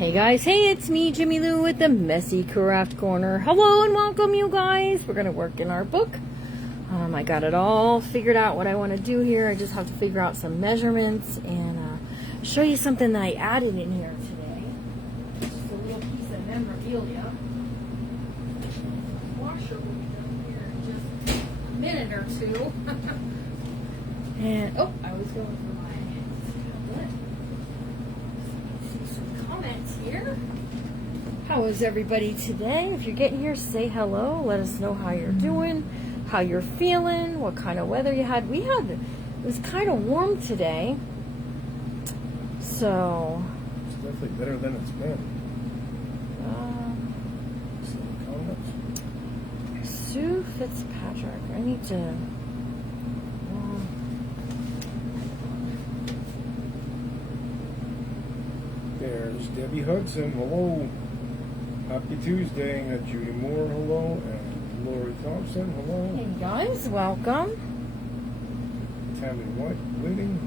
Hey guys, hey, it's me, Jimmy Lou, with the Messy Craft Corner. Hello and welcome, you guys. We're going to work in our book. I got it all figured out what I want to do here. I just have to figure out some measurements and show you something that I added in here today. Just a little piece of memorabilia. Washer will be done here in just a minute or two. And, oh, I was going for my tablet. See some comments here. How is everybody today? If you're getting here, say hello. Let us know how you're doing, how you're feeling, what kind of weather you had. It was kind of warm today. So. It's definitely better than it's been. Some comments. Sue Fitzpatrick. I need to. There's Debbie Hudson, hello. Happy Tuesday. Got Judy Moore, hello. And Lori Thompson, hello. Hey guys, welcome. Tammy White, waiting.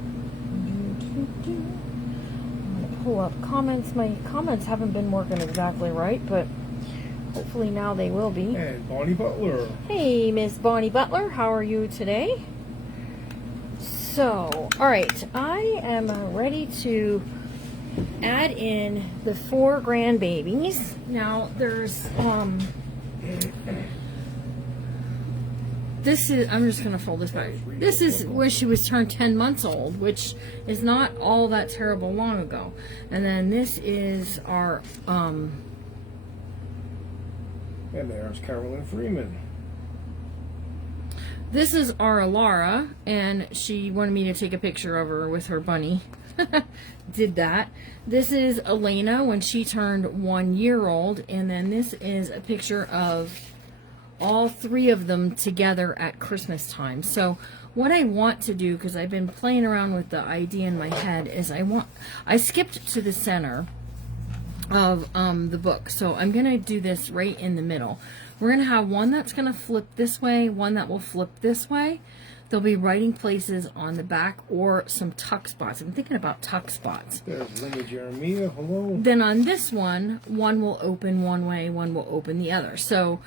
I'm going to pull up comments. My comments haven't been working exactly right, but hopefully now they will be. And Bonnie Butler. Hey, Miss Bonnie Butler, how are you today? So, alright, I am ready to add in the 4 grandbabies. Now, there's, this is, I'm just going to fold this back. This is when she was turned 10 months old, which is not all that terrible long ago. And then this is our, And there's Carolyn Freeman. This is our Alara, and she wanted me to take a picture of her with her bunny. Did that. This is Elena when she turned 1 year old, and then this is a picture of all 3 of them together at Christmas time. So what I want to do, because I've been playing around with the idea in my head, is I skipped to the center of the book. So I'm going to do this right in the middle. We're going to have one that's going to flip this way, one that will flip this way. There'll be writing places on the back or some tuck spots. I'm thinking about tuck spots. There's Linda Jeremiah, hello. Then on this one will open one way, one will open the other. So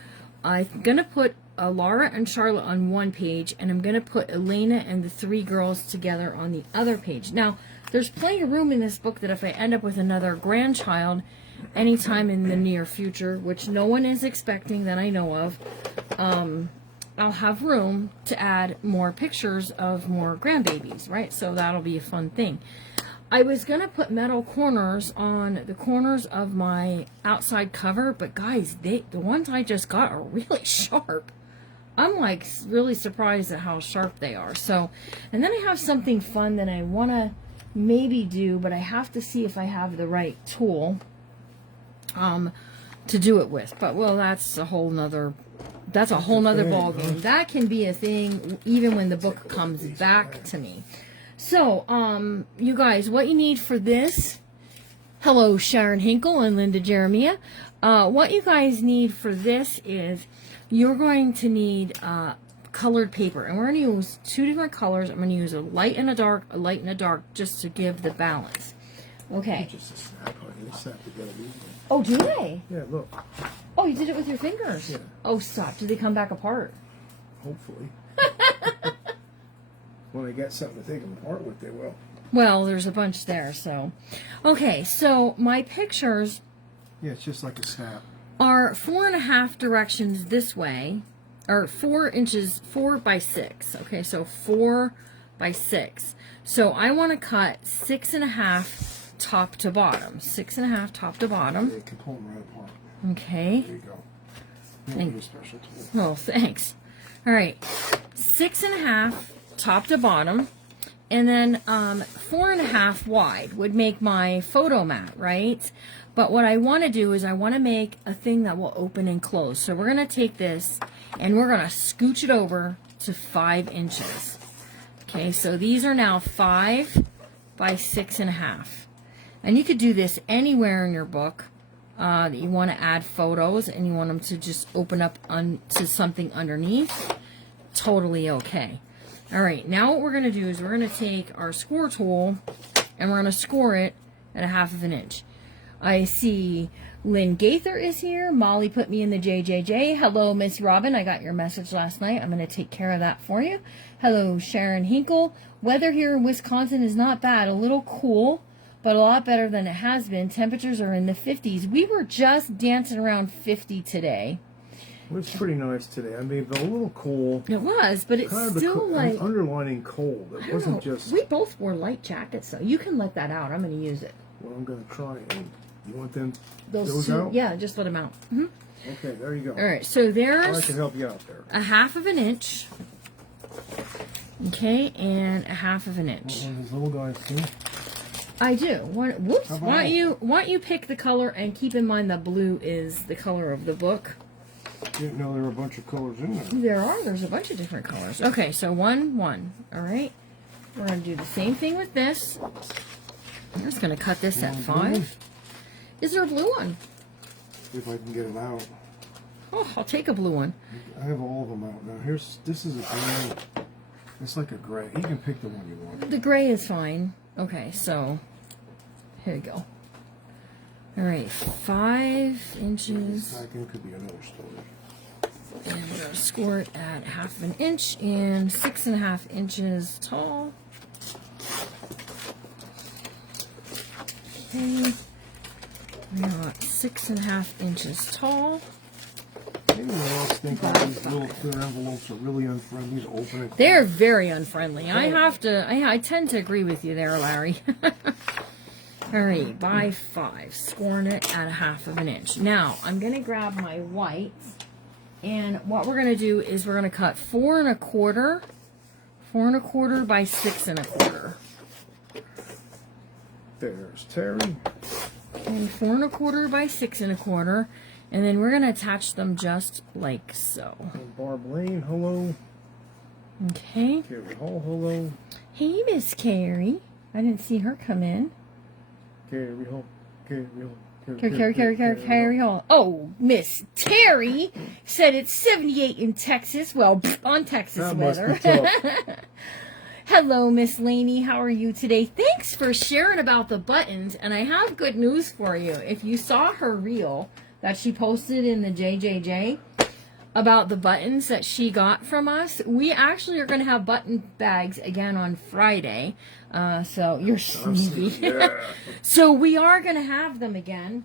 I'm going to put Laura and Charlotte on one page, and I'm going to put Elena and the 3 girls together on the other page. Now, there's plenty of room in this book that if I end up with another grandchild anytime in the near future, which no one is expecting that I know of, I'll have room to add more pictures of more grandbabies, right? So that'll be a fun thing. I was going to put metal corners on the corners of my outside cover, but guys, the ones I just got are really sharp. I'm like really surprised at how sharp they are. So, and then I have something fun that I want to maybe do, but I have to see if I have the right tool to do it with. But well, that's a whole nother ball game. That can be a thing even when the book comes back to me. So, you guys, what you need for this, hello Sharon Hinkle and Linda Jeremiah, what you guys need for this is you're going to need colored paper, and we're going to use 2 different colors. I'm going to use a light and a dark, just to give the balance. Okay. Just a snap, honey. They snap together easily. Oh, do they? Yeah, look. Oh, you did it with your fingers? Yeah. Oh, stop. Do they come back apart? Hopefully. When they get something to take them apart with, they will. Well, there's a bunch there, so. Okay, so my pictures Yeah, it's just like a snap. are 4.5 directions this way, or 4 inches, 4 by 6. Okay, so 4 by 6. So I want to cut 6.5 top to bottom. 6.5 top to bottom. They can pull them right apart. Okay. There you go. You need a special tool. Oh, thanks. All right, 6.5 top to bottom, and then 4.5 wide would make my photo mat, right? But what I want to do is I want to make a thing that will open and close. So we're going to take this and we're going to scooch it over to 5 inches. Okay, so these are now 5 by 6.5. And you could do this anywhere in your book that you want to add photos and you want them to just open up to something underneath. Totally okay. All right, now what we're going to do is we're going to take our score tool and we're going to score it at 1/2 inch. I see Lynn Gaither is here. Molly put me in the JJJ. Hello, Miss Robin. I got your message last night. I'm going to take care of that for you. Hello, Sharon Hinkle. Weather here in Wisconsin is not bad. A little cool, but a lot better than it has been. Temperatures are in the 50s. We were just dancing around 50 today. It was pretty nice today. I mean, a little cool. It was, but it's Kind of still like... underlining cold. It wasn't just... We both wore light jackets, so you can let that out. I'm going to use it. Well, I'm going to try it. You want them Those out? Yeah, just let them out. Mm-hmm. Okay, there you go. All right, so there's... I can help you out there. A 1/2 inch. Okay, and a 1/2 inch. One of these little guys too. I do. Whoops. Why don't you pick the color, and keep in mind that blue is the color of the book. Didn't know there were a bunch of colors in there. There's a bunch of different colors. Okay, so 1, 1. All right. We're going to do the same thing with this. I'm just going to cut this at 5. Is there a blue one? If I can get it out. Oh, I'll take a blue one. I have all of them out now. This is a gray. It's like a gray. You can pick the one you want. The gray is fine. Okay, so here you go. All right, 5 inches. Second could be another story. And we're going to score it at 1/2 inch and 6.5 inches tall. Okay, we got 6.5 inches tall. Anyone else think all these little clear envelopes are really unfriendly to open it? They're very unfriendly. I tend to agree with you there, Larry. All right, by 5, scoring it at 1/2 inch. Now, I'm going to grab my whites, and what we're going to do is we're going to cut 4 1/4 by 6 1/4. There's Terry. And 4 1/4 by 6 1/4, and then we're going to attach them just like so. And Barb Lane, hello. Okay. Carrie Hall, hello. Hey, Miss Carrie. I didn't see her come in. Carrie Hall, Carrie Hall. Carrie Hall. Oh, Miss Terry said it's 78 in Texas. Well, on Texas That weather. must be tough. Hello, Miss Laney. How are you today? Thanks for sharing about the buttons. And I have good news for you. If you saw her reel that she posted in the JJJ about the buttons that she got from us, we actually are going to have button bags again on Friday. So you're sneaky. Yeah. So we are going to have them again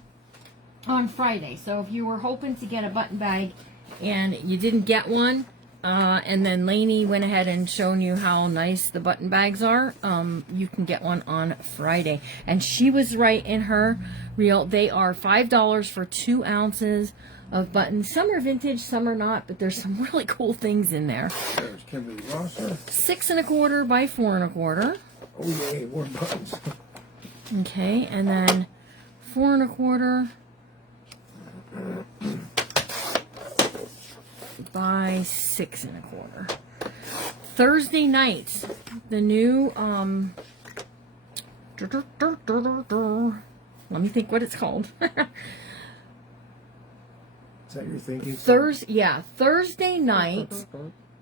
on Friday. So if you were hoping to get a button bag and you didn't get one, and then Lainey went ahead and shown you how nice the button bags are, you can get one on Friday. And she was right in her reel. They are $5 for 2 ounces of buttons. Some are vintage, some are not, but there's some really cool things in there. There's Kimberly Rosser. 6 1/4 by 4 1/4. Oh yeah, more buttons. Okay, and then 4 1/4 by 6 1/4. Thursday night, the new let me think what it's called. Is that your thinking? Thursday night.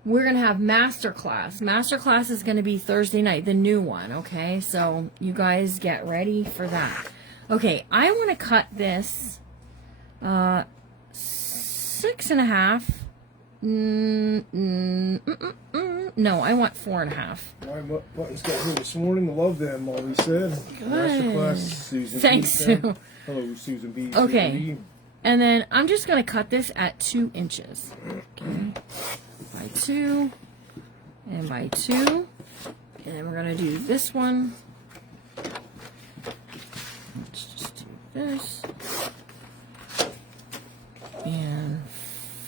We're going to have Masterclass. Masterclass is going to be Thursday night, the new one, okay? So you guys get ready for that. Okay, I want to cut this 6 1/2. No, I want 4 1/2. My buttons got here this morning. Love them, Molly said. Masterclass, Susan. Thanks, Sue. Hello, Susan B. Okay. Susan B. And then I'm just going to cut this at 2 inches. Okay. By 2 and by 2. And then we're going to do this one. Let's just do this. And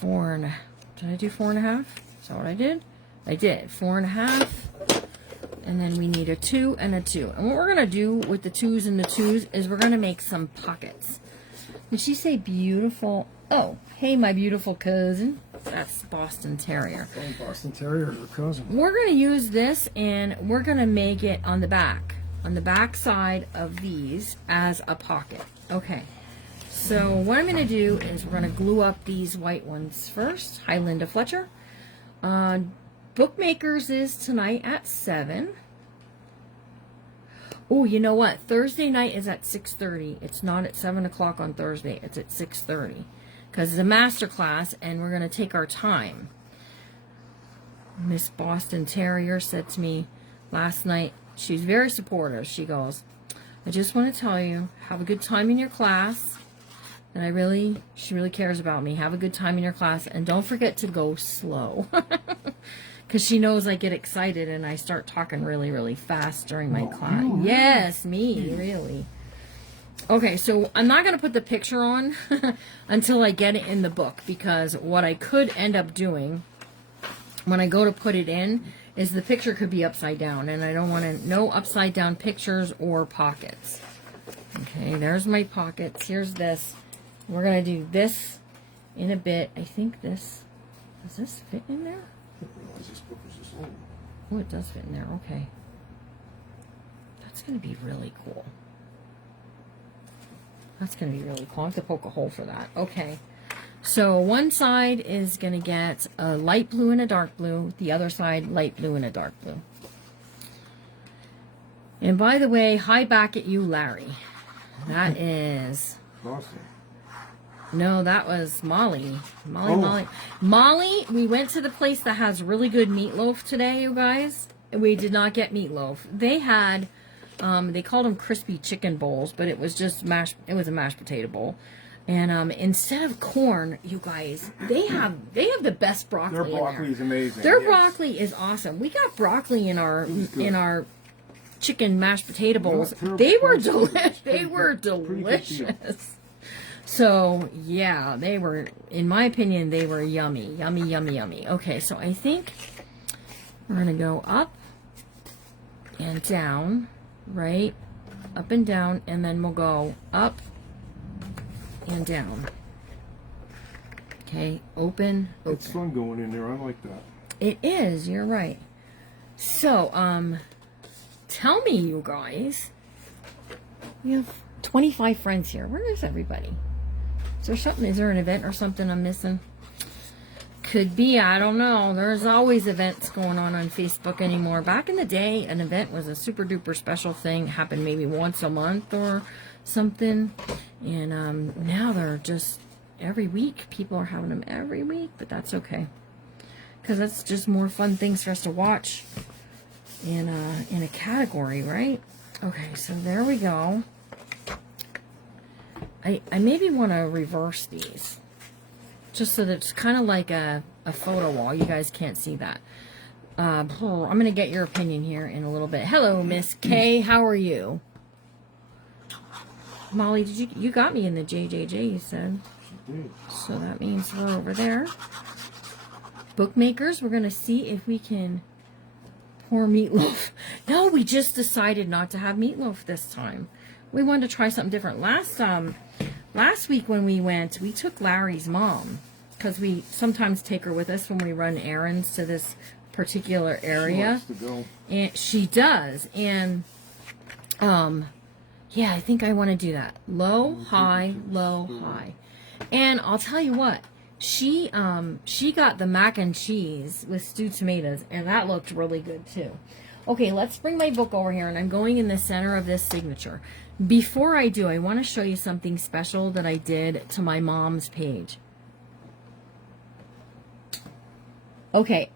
4 1/2. Did I do 4 1/2? Is that what I did? I did. 4 1/2. And then we need a 2 and a 2. And what we're going to do with the 2s and the 2s is we're going to make some pockets. Did she say beautiful? Oh, hey, my beautiful cousin. That's Boston Terrier. Oh, Boston Terrier, her cousin. We're going to use this, and we're going to make it on the back side of these as a pocket. Okay. So what I'm going to do is we're going to glue up these white ones first. Hi, Linda Fletcher. Bookmakers is tonight at 7. Oh, you know what? Thursday night is at 6:30. It's not at 7 o'clock on Thursday. It's at 6:30 because it's a master class and we're going to take our time. Miss Boston Terrier said to me last night, she's very supportive. She goes, I just want to tell you, have a good time in your class. And she really cares about me. Have a good time in your class and don't forget to go slow. Because she knows I get excited and I start talking really, really fast during my class. You? Yes, me, really. Okay, so I'm not going to put the picture on until I get it in the book, because what I could end up doing when I go to put it in is the picture could be upside down, and I don't want no upside down pictures or pockets. Okay, there's my pockets. Here's this. We're going to do this in a bit. I think does this fit in there? Oh, it does fit in there. Okay. That's going to be really cool. That's going to be really cool. I have to poke a hole for that. Okay. So one side is going to get a light blue and a dark blue. The other side, light blue and a dark blue. And by the way, hi back at you, Larry. That is... Awesome. No, that was Molly. Molly, we went to the place that has really good meatloaf today, you guys. We did not get meatloaf. They had, they called them crispy chicken bowls, but it was just it was a mashed potato bowl. And instead of corn, you guys, they have the best broccoli. Their broccoli is amazing. Their broccoli is awesome. We got broccoli in our chicken mashed potato bowls. They were delicious. They were delicious. So, yeah, they were, in my opinion, they were yummy. Yummy, yummy, yummy. Okay, so I think we're going to go up and down, right? Up and down, and then we'll go up and down. Okay, open. It's fun going in there. I like that. It is, you're right. So, tell me, you guys. We have 25 friends here. Where is everybody? Is there something? Is there an event or something I'm missing? Could be. I don't know. There's always events going on Facebook anymore. Back in the day, an event was a super duper special thing. It happened maybe once a month or something. And now they're just every week. People are having them every week, but that's okay. Because that's just more fun things for us to watch in a category, right? Okay, so there we go. I maybe want to reverse these, just so that it's kind of like a photo wall. You guys can't see that. I'm going to get your opinion here in a little bit. Hello, Miss K. How are you? Molly, you got me in the JJJ, you said. So that means we're over there. Bookmakers, we're going to see if we can pour meatloaf. No, we just decided not to have meatloaf this time. We wanted to try something different. Last week when we went, we took Larry's mom, because we sometimes take her with us when we run errands to this particular area. She wants to go. And she does. And yeah, I think I want to do that. Low, high, low, high. And I'll tell you what, she got the mac and cheese with stewed tomatoes, and that looked really good too. Okay, let's bring my book over here, and I'm going in the center of this signature. Before I do, I want to show you something special that I did to my mom's page. Okay,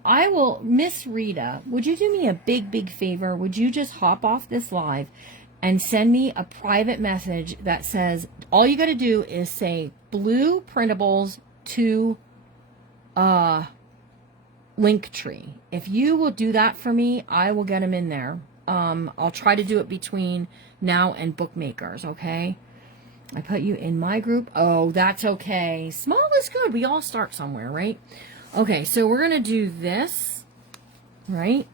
Miss Rita, would you do me a big, big favor? Would you just hop off this live and send me a private message that says, all you got to do is say blue printables to Linktree. If you will do that for me, I will get them in there. I'll try to do it between now and Bookmakers, okay? I put you in my group. Oh, that's okay. Small is good. We all start somewhere, right? Okay, so we're going to do this, right?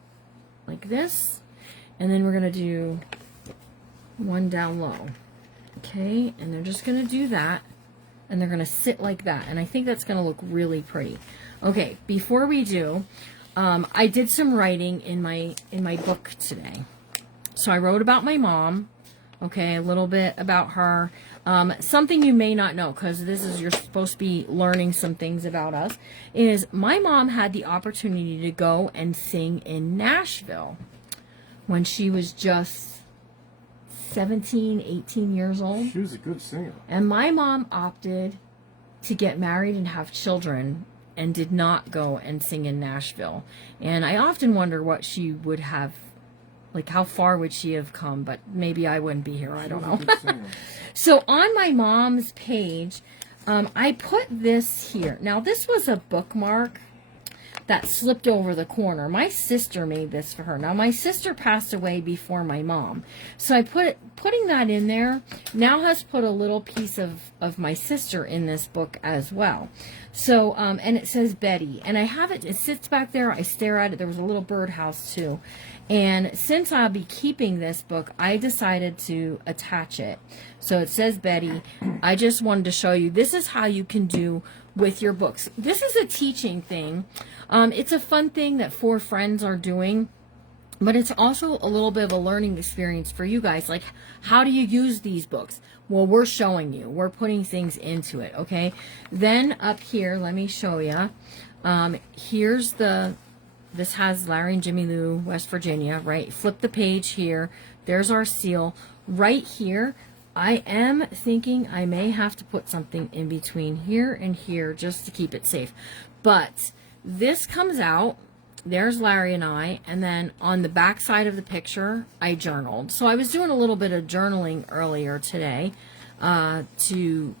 Like this. And then we're going to do one down low. Okay, and they're just going to do that. And they're going to sit like that. And I think that's going to look really pretty. Okay, before we do, I did some writing in my book today. So I wrote about my mom, okay, a little bit about her. Something you may not know, because you're supposed to be learning some things about us, is my mom had the opportunity to go and sing in Nashville when she was just 17, 18 years old. She was a good singer. And my mom opted to get married and have children and did not go and sing in Nashville. And I often wonder what she would have, like how far would she have come, but maybe I wouldn't be here. I don't know. So on my mom's page, I put this here. Now this was a bookmark that slipped over the corner. My sister made this for her. Now my sister passed away before my mom. So I putting that in there now has put a little piece of my sister in this book as well. So, and it says Betty. And I have it sits back there. I stare at it. There was a little birdhouse too. And since I'll be keeping this book, I decided to attach it. So it says Betty. I just wanted to show you, this is how you can do with your books. This is a teaching thing. It's a fun thing that 4 friends are doing, but it's also a little bit of a learning experience for you guys. Like, how do you use these books? Well, we're showing you. We're putting things into it, okay? Then up here, let me show you. Here's this has Larry and Jimmy Lou, West Virginia, right? Flip the page here. There's our seal. Right here, I am thinking I may have to put something in between here and here just to keep it safe. But this comes out. There's Larry and I. And then on the back side of the picture, I journaled. So I was doing a little bit of journaling earlier today to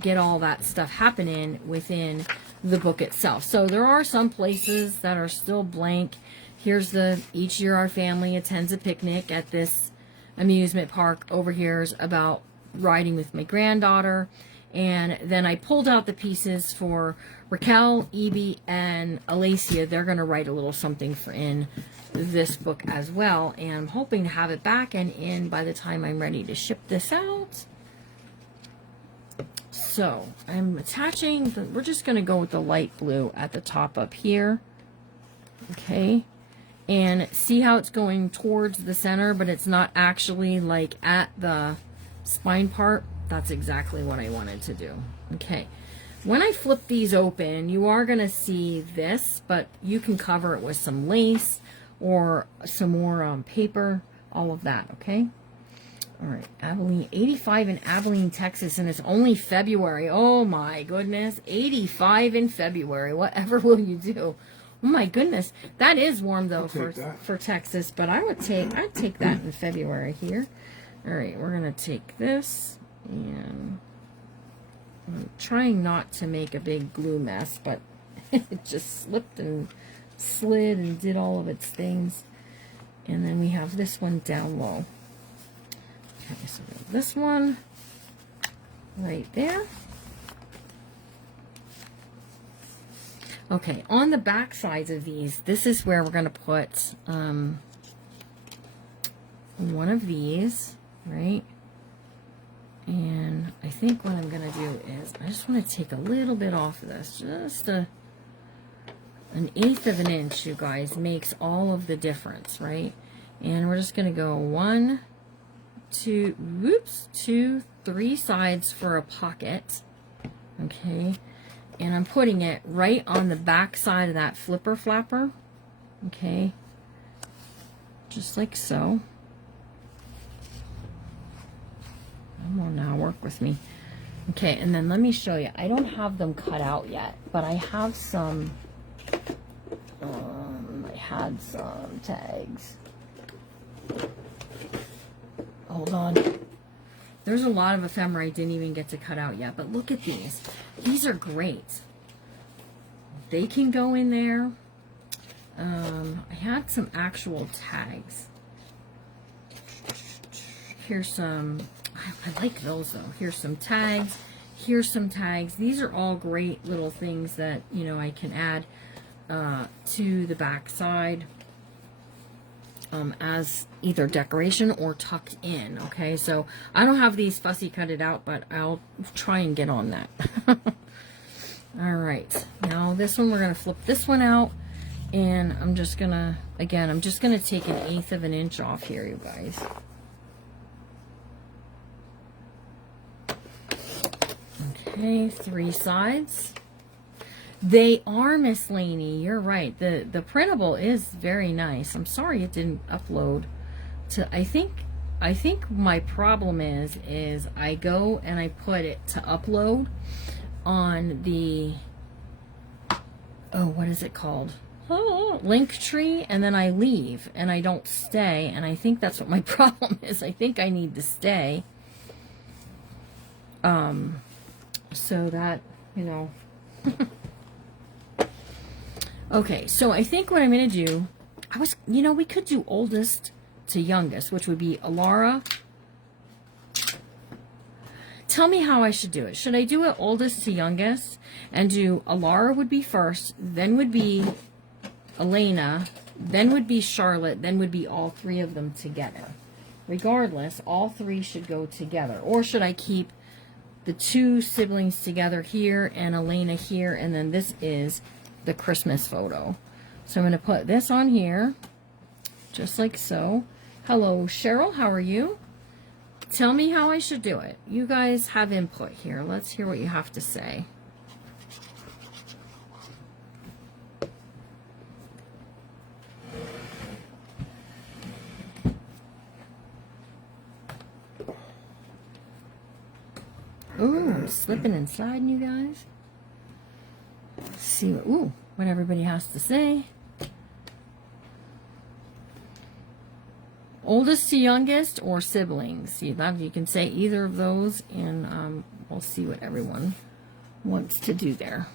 get all that stuff happening within the book itself. So there are some places that are still blank. Here's each year our family attends a picnic at this amusement park. Over here is about riding with my granddaughter. And then I pulled out the pieces for Raquel, Evie, and Alacia. They're going to write a little something in this book as well. And I'm hoping to have it back and in by the time I'm ready to ship this out. So I'm attaching, we're just going to go with the light blue at the top up here. Okay. And see how it's going towards the center, but it's not actually like at the spine part. That's exactly what I wanted to do. Okay. When I flip these open, you are going to see this, but you can cover it with some lace or some more paper, all of that, okay? All right, Abilene, 85 in Abilene, Texas, and it's only February. Oh my goodness, 85 in February. Whatever will you do? Oh my goodness, that is warm though for Texas, but I'd take that in February here. All right, we're gonna take this, and I'm trying not to make a big glue mess, but it just slipped and slid and did all of its things. And then we have this one down low. Okay, so we have this one right there. Okay, on the back sides of these, this is where we're going to put one of these, right? And I think what I'm going to do is I just want to take a little bit off of this. Just an 1/8 of an inch, you guys, makes all of the difference, right? And we're just going to go 1, 2, whoops, 2, 3 sides for a pocket. Okay. And I'm putting it right on the back side of that flipper flapper. Okay. Just like so. Come on now, work with me. Okay, and then let me show you. I don't have them cut out yet, but I have some, I had some tags. Hold on. There's a lot of ephemera I didn't even get to cut out yet, but look at these. These are great. They can go in there. I had some actual tags. Here's some, I like those though. Here's some tags. Here's some tags. These are all great little things that, you know, I can add to the back side. As either decoration or tucked in. Okay, so I don't have these fussy cut it out, but I'll try and get on that. All right, now this one, we're going to flip this one out, and I'm just going to, again, I'm just going to take 1/8 of an inch off here, you guys. Okay, 3 sides. They are, Miss Laney. You're right. The printable is very nice. I'm sorry it didn't upload to, I think I think my problem is I go and I put it to upload on the, oh, what is it called? Oh, Linktree, and then I leave and I don't stay, and I think that's what my problem is. I think I need to stay. So that, you know. Okay, so I think what I'm going to do, we could do oldest to youngest, which would be Alara. Tell me how I should do it. Should I do it oldest to youngest and do Alara would be first, then would be Elena, then would be Charlotte, then would be all three of them together? Regardless, all three should go together. Or should I keep the two siblings together here and Elena here, and then this is the Christmas photo? So I'm going to put this on here, just like so. Hello, Cheryl, how are you? Tell me how I should do it. You guys have input here. Let's hear what you have to say. Ooh, I'm slipping and sliding, you guys. Let's see what everybody has to say. Oldest to youngest or siblings? See, that you can say either of those, and we'll see what everyone wants to do there.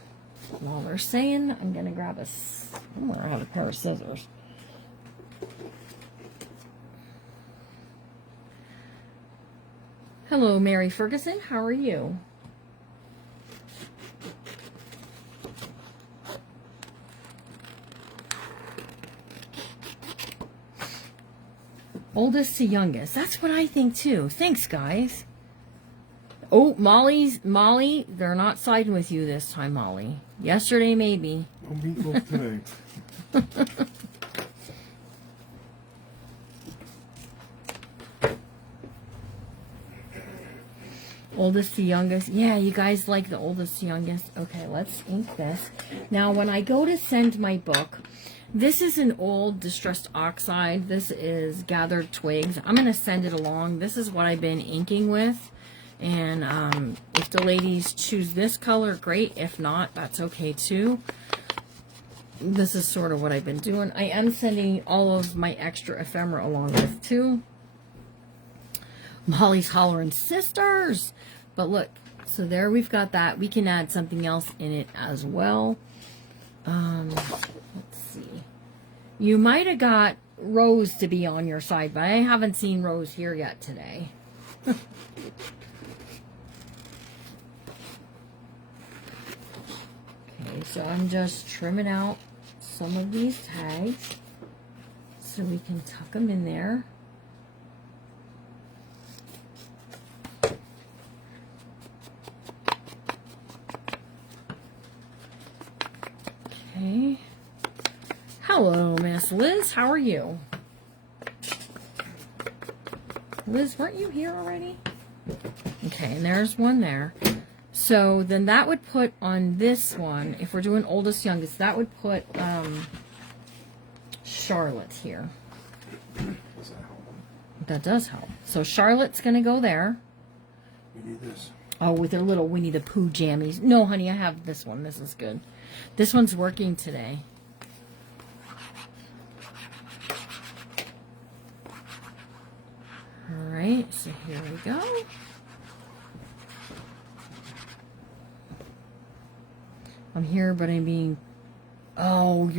While they're saying, I'm going to grab I have a pair of scissors. Hello, Mary Ferguson. How are you? Oldest to youngest. That's what I think too. Thanks, guys. Oh, Molly, they're not siding with you this time, Molly. Yesterday, maybe. No meatloaf today. Oldest to youngest. Yeah, you guys like the oldest to youngest. Okay, let's ink this. Now, when I go to send my book, this is an old distressed oxide. This is gathered twigs. I'm going to send it along. This is what I've been inking with. And if the ladies choose this color, great. If not, that's okay too. This is sort of what I've been doing. I am sending all of my extra ephemera along with too. Molly's hollering sisters. But look, so there we've got that. We can add something else in it as well. Let's see. You might have got Rose to be on your side, but I haven't seen Rose here yet today. Okay, so I'm just trimming out some of these tags so we can tuck them in there. Okay. Hello, Miss Liz. How are you? Liz, weren't you here already? Okay, and there's one there. So then that would put on this one, if we're doing oldest, youngest, that would put Charlotte here. That does help. So Charlotte's going to go there. We need this. Oh, with their little Winnie the Pooh jammies. No, honey, I have this one. This is good. This one's working today. Alright, so here we go. I'm here, but I'm being... Oh,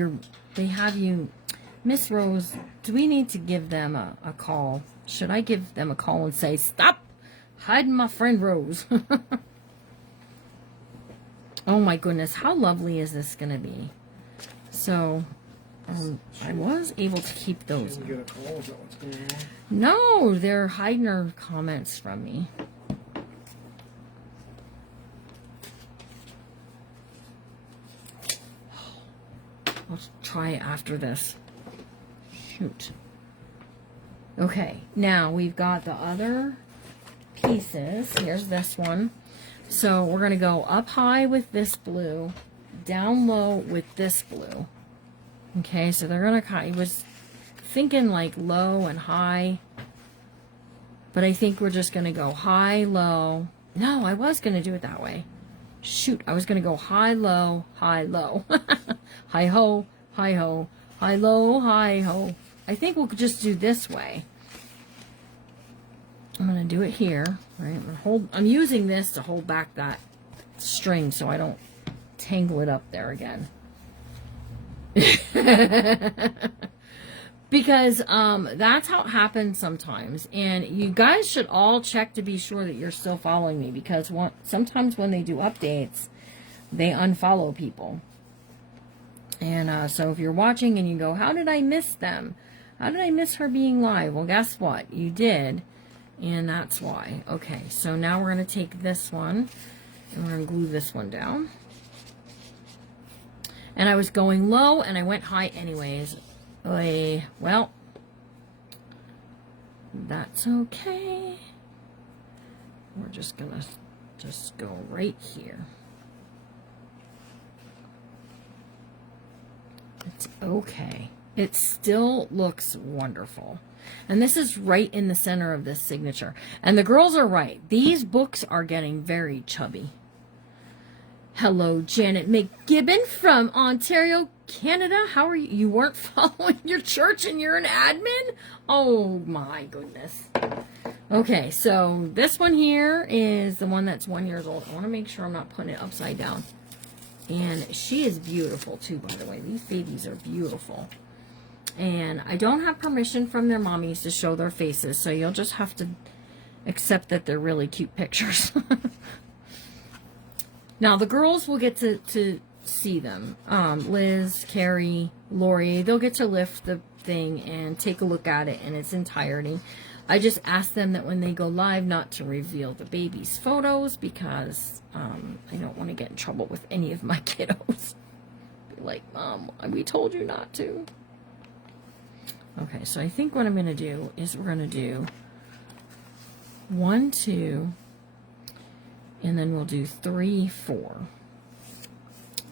they have you... Miss Rose, do we need to give them a call? Should I give them a call and say, stop hiding my friend Rose? Oh my goodness, how lovely is this going to be? So, I was able to keep those. Get a call, is that what's going on? No, they're hiding her comments from me. I'll try it after this. Shoot. Okay, now we've got the other pieces. Here's this one. So we're going to go up high with this blue, down low with this blue. Okay, so they're going to kind of, I was thinking like low and high. But I think we're just going to go high, low. No, I was going to do it that way. Shoot, I was going to go high, low, high, low. High, ho, high, ho, high, low, high, ho. I think we'll just do this way. I'm going to do it here. Right? I'm using this to hold back that string so I don't tangle it up there again. Because that's how it happens sometimes. And you guys should all check to be sure that you're still following me, because sometimes when they do updates, they unfollow people. And so if you're watching and you go, how did I miss them? How did I miss her being live? Well, guess what? You did. And that's why. Okay, so now we're going to take this one and we're going to glue this one down. And I was going low and I went high anyways. Well, that's okay. We're just going to just go right here. It's okay. It still looks wonderful. And this is right in the center of this signature. And the girls are right. These books are getting very chubby. Hello, Janet McGibbon from Ontario, Canada. How are you? You weren't following your church and you're an admin? Oh my goodness. Okay, so this one here is the one that's 1 year old. I want to make sure I'm not putting it upside down. And she is beautiful too, by the way. These babies are beautiful. And I don't have permission from their mommies to show their faces, so you'll just have to accept that they're really cute pictures. Now, the girls will get to see them. Liz, Carrie, Lori, they'll get to lift the thing and take a look at it in its entirety. I just ask them that when they go live not to reveal the baby's photos, because I don't want to get in trouble with any of my kiddos. Be like, Mom, we told you not to. Okay, so I think what I'm going to do is we're going to do 1, 2, and then we'll do 3, 4.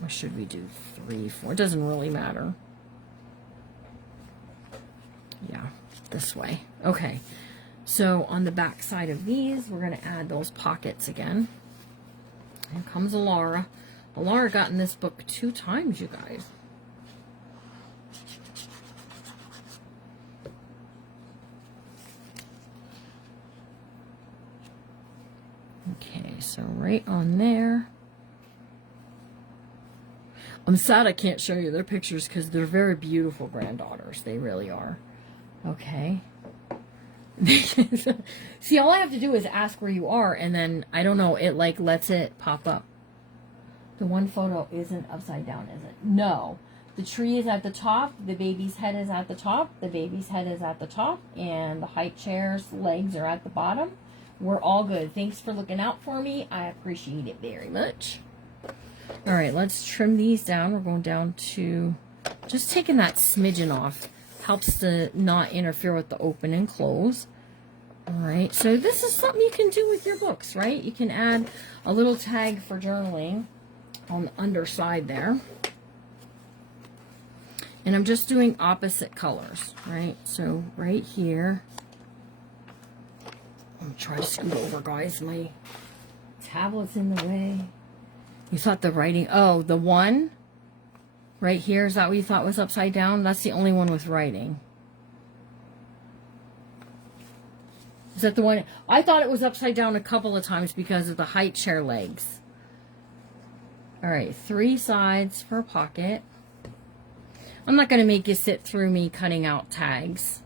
Or should we do 3, 4? It doesn't really matter. Yeah, this way. Okay, so on the back side of these, we're going to add those pockets again. Here comes Alara. Alara got in this book 2 times, you guys. Okay, so right on there. I'm sad I can't show you their pictures because they're very beautiful granddaughters. They really are. Okay. See, all I have to do is ask where you are, and then, I don't know, it like lets it pop up. The one photo isn't upside down, is it? No. The tree is at the top, the baby's head is at the top, the baby's head is at the top, and the high chair's legs are at the bottom. We're all good. Thanks for looking out for me. I appreciate it very much. All right, let's trim these down. We're going down to just taking that smidgen off. Helps to not interfere with the open and close. All right, so this is something you can do with your books, right? You can add a little tag for journaling on the underside there. And I'm just doing opposite colors, right? So right here. I'm trying to scoot over, guys. My tablet's in the way. You thought the writing... Oh, the one right here, is that what you thought was upside down? That's the only one with writing. Is that the one? I thought it was upside down a couple of times because of the high chair legs. All right, 3 sides for a pocket. I'm not going to make you sit through me cutting out tags.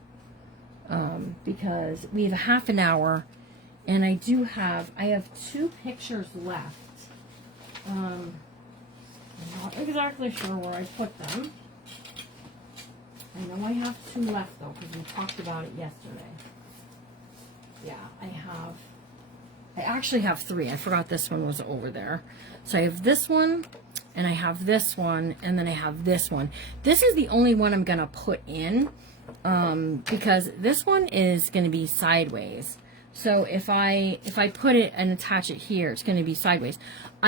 Because we have a half an hour, and I have 2 pictures left. I'm not exactly sure where I put them. I know I have 2 left though, because we talked about it yesterday. Yeah, I actually have 3. I forgot this one was over there. So I have this one, and I have this one, and then I have this one. This is the only one I'm going to put in. Because this one is going to be sideways. So if I put it and attach it here, it's going to be sideways.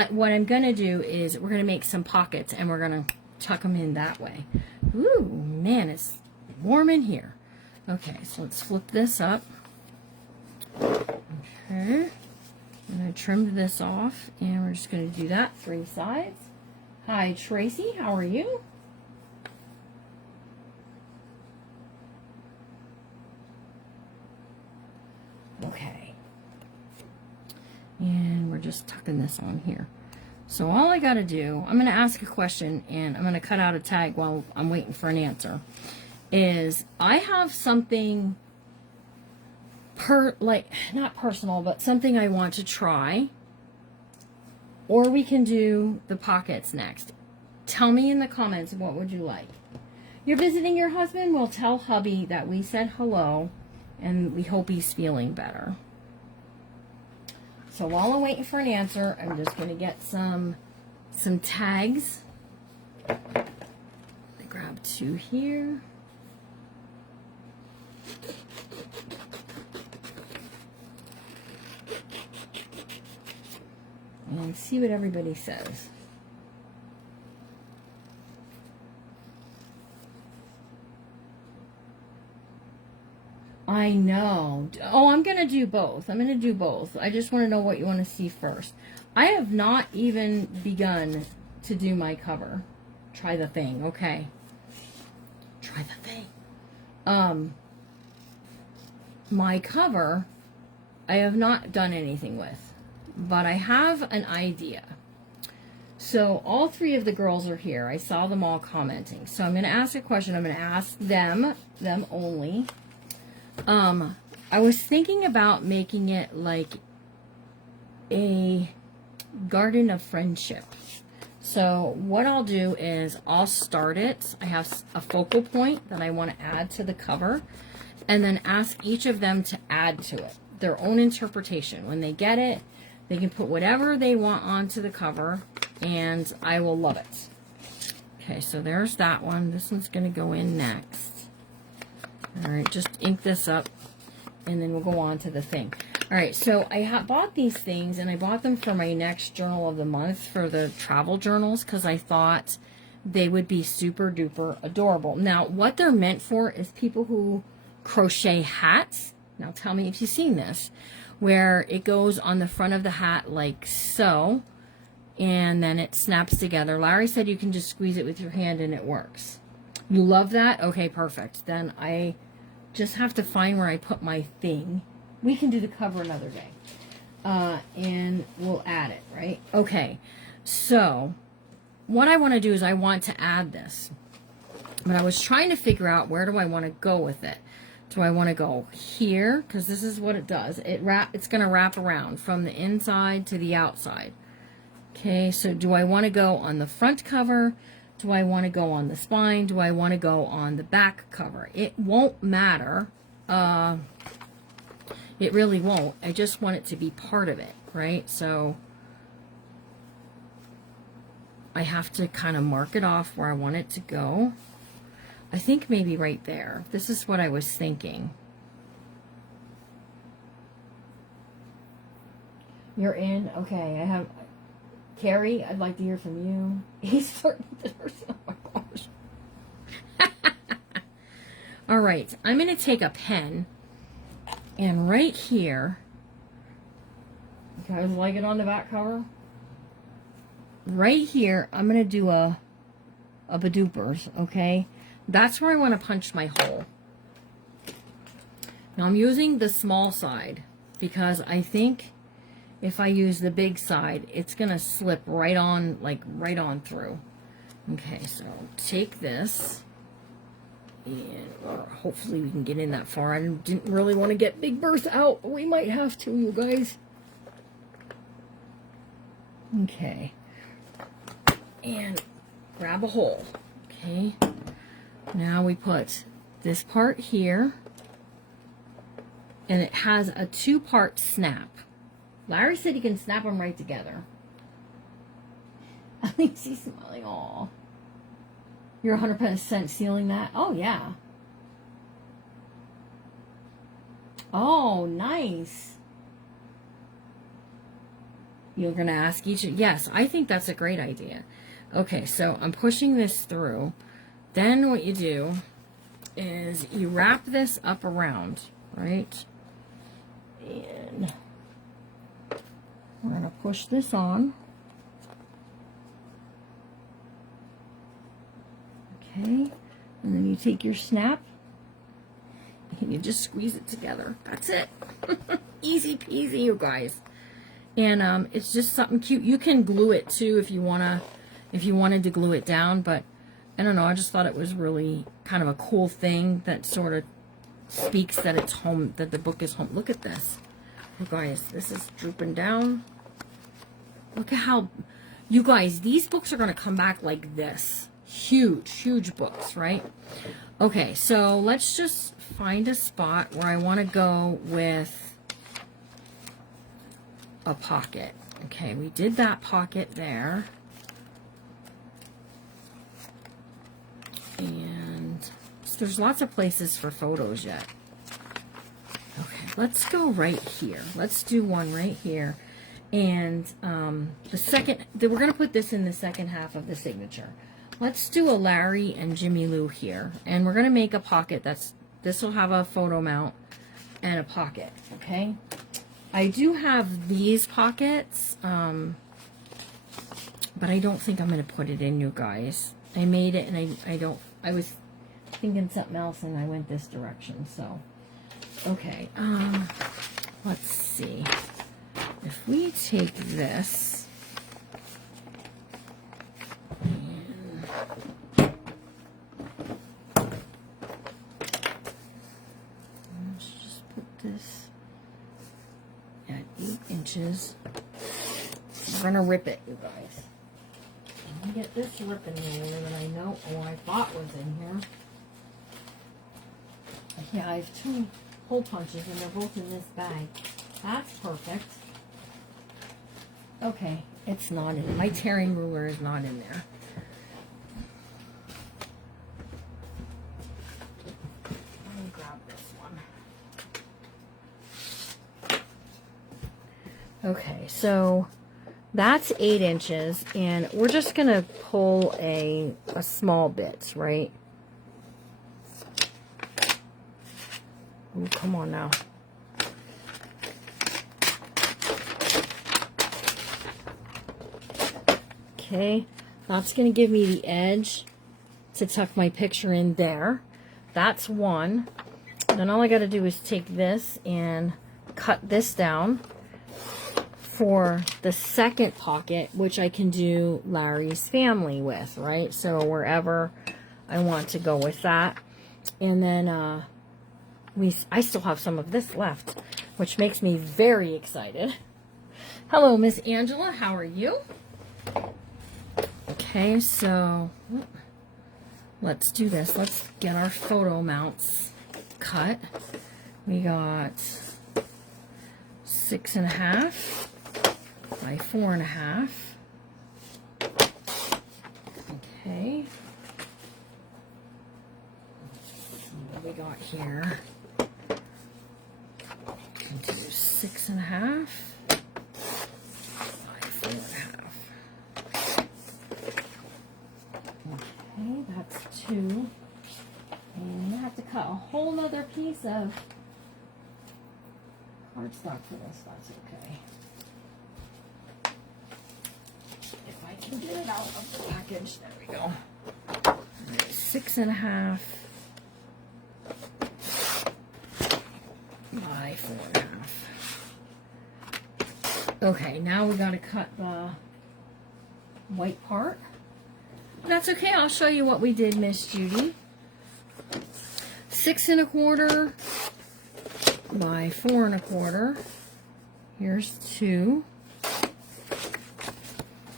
What I'm going to do is we're going to make some pockets and we're going to tuck them in that way. Ooh, man, it's warm in here. Okay, so let's flip this up. Okay. I'm going to trim this off, and we're just going to do that 3 sides. Hi, Tracy. How are you? Okay. And we're just tucking this on here. So all I got to do, I'm going to ask a question, and I'm going to cut out a tag while I'm waiting for an answer, is I have something not personal, but something I want to try. Or we can do the pockets next. Tell me in the comments, what would you like? You're visiting your husband? Well, tell hubby that we said hello and we hope he's feeling better. So while I'm waiting for an answer, I'm just going to get some tags. I grab 2 here. And see what everybody says. I know. Oh, I'm going to do both. I'm going to do both. I just want to know what you want to see first. I have not even begun to do my cover. Try the thing. Okay. Try the thing. My cover, I have not done anything with, but I have an idea. So all 3 of the girls are here. I saw them all commenting. So I'm going to ask a question. I'm going to ask them only. I was thinking about making it like a garden of friendship. So what I'll do is I'll start it. I have a focal point that I want to add to the cover, and then ask each of them to add to it, their own interpretation. When they get it, they can put whatever they want onto the cover, and I will love it. Okay, so there's that one. This one's going to go in next. All right, just ink this up, and then we'll go on to the thing. All right, so I bought these things, and I bought them for my next journal of the month for the travel journals because I thought they would be super duper adorable. Now, what they're meant for is people who crochet hats. Now, tell me if you've seen this, where it goes on the front of the hat like so, and then it snaps together. Larry said you can just squeeze it with your hand and it works. You love that? Okay, perfect. Then I just have to find where I put my thing. We can do the cover another day. And we'll add it, right? Okay, so what I want to do is I want to add this. But I was trying to figure out where do I want to go with it. Do I want to go here? Because this is what it does. It's going to wrap around from the inside to the outside. Okay, so do I want to go on the front cover? Do I want to go on the spine? Do I want to go on the back cover? It won't matter. It really won't. I just want it to be part of it, right? So I have to kind of mark it off where I want it to go. I think maybe right there. This is what I was thinking. You're in? Okay, I have... Carrie, I'd like to hear from you. He's starting to oh my gosh. All right, I'm going to take a pen, and right here, you guys like it on the back cover? Right here, I'm going to do a badoopers, okay? That's where I want to punch my hole. Now I'm using the small side because I think if I use the big side, it's going to slip right on, like right on through. Okay, so take this, and hopefully we can get in that far. I didn't really want to get Big Bertha out, but we might have to, you guys. Okay. And grab a hole. Okay. Now we put this part here, and it has a 2-part snap. Larry said he can snap them right together. At least he's smiling. Aw. You're 100% sealing that? Oh, yeah. Oh, nice. You're going to ask each... Yes, I think that's a great idea. Okay, so I'm pushing this through. Then what you do is you wrap this up around, right? And We're going to push this on. Okay, and then you take your snap and you just squeeze it together. That's it. Easy peasy, you guys. And it's just something cute. You can glue it too if you wanted to glue it down, but I don't know, I just thought it was really kind of a cool thing that sort of speaks that it's home, that the book is home. Look at this. You guys, this is drooping down. Look at how, you guys, these books are going to come back like this. Huge, huge books, right? Okay, so let's just find a spot where I want to go with a pocket. Okay, we did that pocket there. And there's lots of places for photos yet. Okay, let's go right here. Let's do one right here. And the second, we're going to put this in the second half of the signature. Let's do a Larry and Jimmy Lou here. And we're going to make a pocket this will have a photo mount and a pocket, okay? I do have these pockets, but I don't think I'm going to put it in, you guys. I made it and I was thinking something else and I went this direction, so. Okay, let's see. If we take this and let's just put this at 8 inches. We're gonna rip it, you guys. Let me get this ripping roller that I know, or I thought was in here. Yeah, I have 2 hole punches and they're both in this bag. That's perfect. Okay, it's not in. My tearing ruler is not in there. Let me grab this one. Okay, so that's 8 inches, and we're just gonna pull a small bit, right? Ooh, come on now. Okay, that's going to give me the edge to tuck my picture in there. That's one. Then all I got to do is take this and cut this down for the second pocket, which I can do Larry's family with, right? So wherever I want to go with that. And then I still have some of this left, which makes me very excited. Hello, Miss Angela. How are you? Okay, so let's do this. Let's get our photo mounts cut. We got 6.5 by 4.5. Okay. Let's see what we got here. Do 6.5 by 4.5. Okay, that's 2. And I have to cut a whole nother piece of cardstock for this. That's okay. If I can get it out of the package, there we go. Right, 6.5 by 4.5. Okay, now we got to cut the white part. That's okay. I'll show you what we did, Miss Judy. 6.25 by 4.25. Here's 2.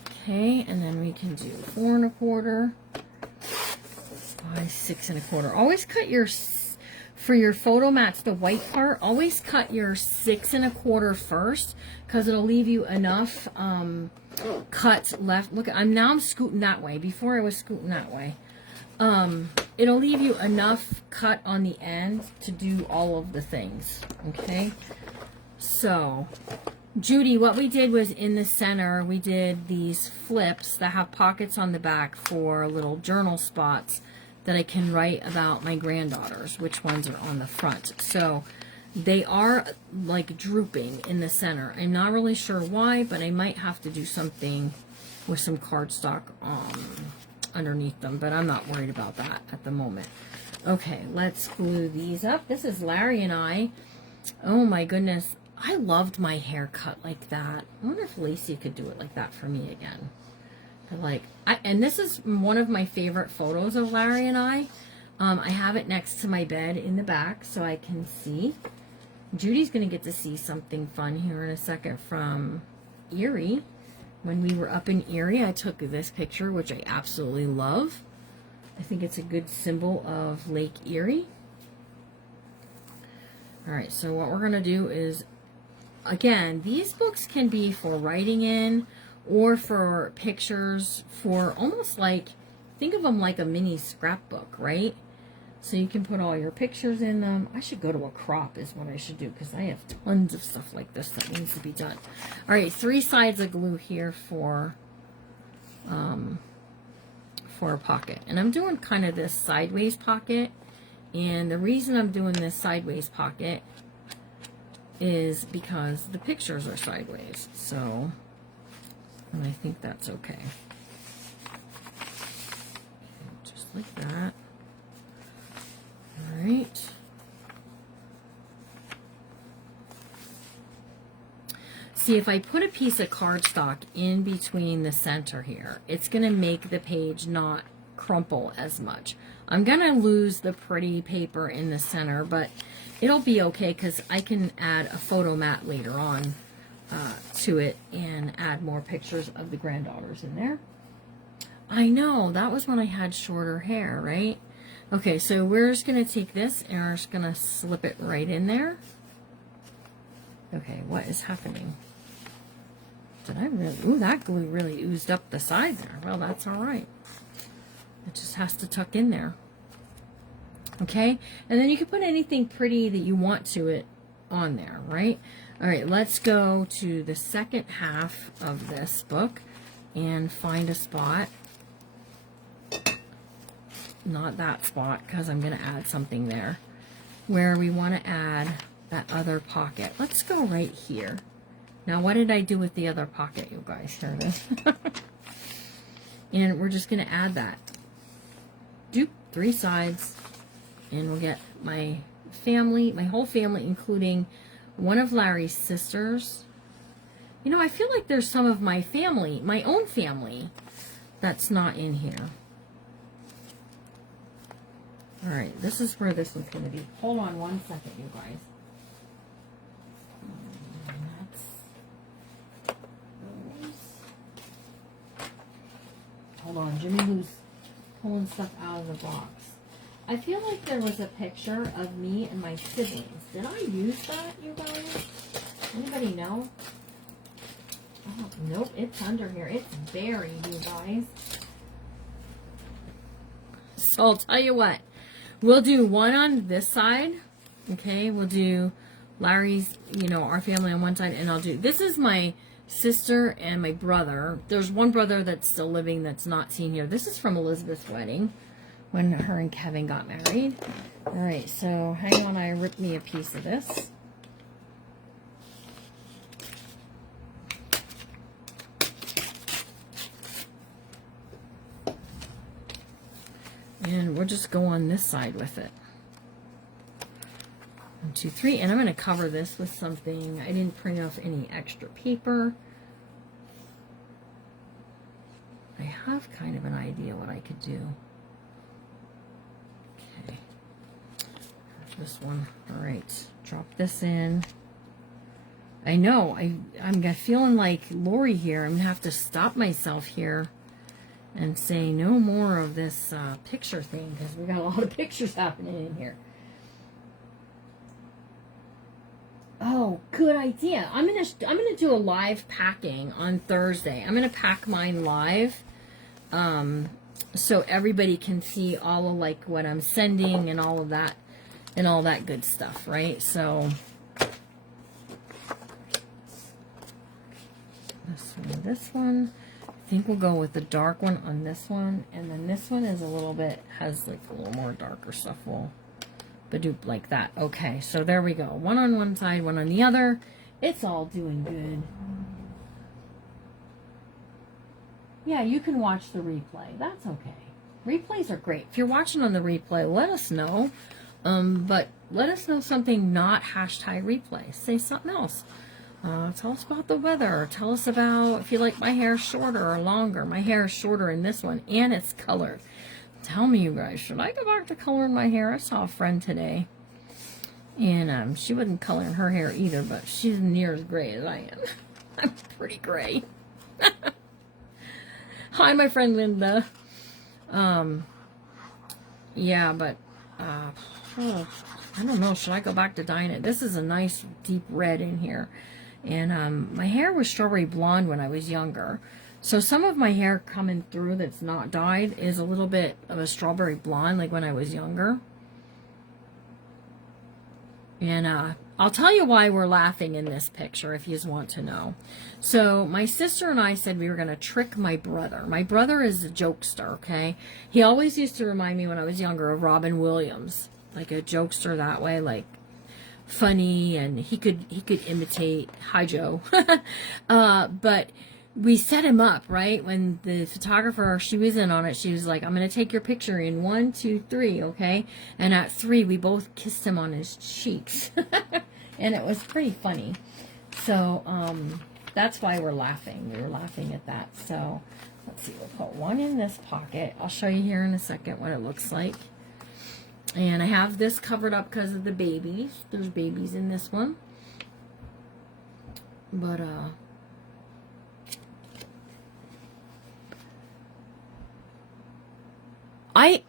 Okay, and then we can do 4.25 by 6.25. Always cut your, for your photo mats, the white part, always cut your 6.25 first, because it'll leave you enough cuts left. Look, I'm scooting that way. Before I was scooting that way. It'll leave you enough cut on the end to do all of the things. Okay, so Judy, what we did was in the center, we did these flips that have pockets on the back for little journal spots that I can write about my granddaughters, which ones are on the front. So they are like drooping in the center. I'm not really sure why, but I might have to do something with some cardstock underneath them, but I'm not worried about that at the moment. Okay, let's glue these up. This is Larry and I. Oh my goodness, I loved my hair cut like that. I wonder if Lacey could do it like that for me again. But like, and this is one of my favorite photos of Larry and I. I have it next to my bed in the back so I can see. Judy's going to get to see something fun here in a second from Erie. When we were up in Erie, I took this picture, which I absolutely love. I think it's a good symbol of Lake Erie. All right, so what we're going to do is, again, these books can be for writing in or for pictures, for almost like, think of them like a mini scrapbook, right? So you can put all your pictures in them. I should go to a crop is what I should do, because I have tons of stuff like this that needs to be done. All right, 3 sides of glue here for a pocket. And I'm doing kind of this sideways pocket. And the reason I'm doing this sideways pocket is because the pictures are sideways. So, and I think that's okay. Just like that. All right. See, if I put a piece of cardstock in between the center here, it's going to make the page not crumple as much. I'm going to lose the pretty paper in the center, but it'll be okay because I can add a photo mat later on to it and add more pictures of the granddaughters in there. I know, that was when I had shorter hair, right? Okay, so we're just going to take this and we're just going to slip it right in there. Okay, what is happening? Did I really? Ooh, that glue really oozed up the side there. Well, that's all right. It just has to tuck in there. Okay, and then you can put anything pretty that you want to it on there, right? All right, let's go to the second half of this book and find a spot. Not that spot, because I'm going to add something there where we want to add that other pocket. Let's go right here. Now, what did I do with the other pocket, you guys? Here it is. And we're just going to add that. Do 3 sides, and we'll get my family, my whole family, including one of Larry's sisters. You know, I feel like there's some of my family, my own family, that's not in here. All right, this is where this one's going to be. Hold on one second, you guys. Hold on, Jimmy Lou's pulling stuff out of the box. I feel like there was a picture of me and my siblings. Did I use that, you guys? Anybody know? Oh, nope, it's under here. It's buried, you guys. So I'll tell you what. We'll do one on this side. Okay, we'll do Larry's, you know, our family on one side, and I'll do, this is my sister and my brother. There's one brother that's still living that's not seen here. This is from Elizabeth's wedding when her and Kevin got married. All right, so hang on, I ripped me a piece of this. And we'll just go on this side with it. 1, 2, 3, and I'm going to cover this with something. I didn't print off any extra paper. I have kind of an idea what I could do. Okay. This one. All right. Drop this in. I know. I'm feeling like Lori here. I'm going to have to stop myself here and say no more of this picture thing, because we got a lot of pictures happening in here. Oh, good idea. I'm gonna do a live packing on Thursday. I'm gonna pack mine live, so everybody can see all of like what I'm sending and all of that good stuff, right? So this one. I think we'll go with the dark one on this one, and then this one is a little bit, has like a little more darker stuff. We'll Badoop, like that. Okay, so there we go. One on one side, one on the other. It's all doing good. Yeah, you can watch the replay. That's okay. Replays are great. If you're watching on the replay, let us know. But let us know something not hashtag replay. Say something else. Tell us about the weather. Tell us about if you like my hair shorter or longer. My hair is shorter in this one, and it's colored. Tell me, you guys, should I go back to coloring my hair? I saw a friend today, and she wasn't coloring her hair either, but she's near as gray as I am. I'm pretty gray. Hi, my friend Linda. Yeah, but I don't know. Should I go back to dyeing it? This is a nice deep red in here. And my hair was strawberry blonde when I was younger. So some of my hair coming through that's not dyed is a little bit of a strawberry blonde, like when I was younger. And I'll tell you why we're laughing in this picture if you just want to know. So my sister and I said we were going to trick my brother. My brother is a jokester, okay? He always used to remind me when I was younger of Robin Williams, like a jokester that way, like funny, and he could imitate Hi Joe. But we set him up, right? When the photographer, she was in on it, she was like, I'm going to take your picture in 1, 2, 3, okay? And at 3, we both kissed him on his cheeks. And it was pretty funny. So, that's why we're laughing. We were laughing at that. So, let's see, we'll put one in this pocket. I'll show you here in a second what it looks like. And I have this covered up because of the babies. There's babies in this one. But,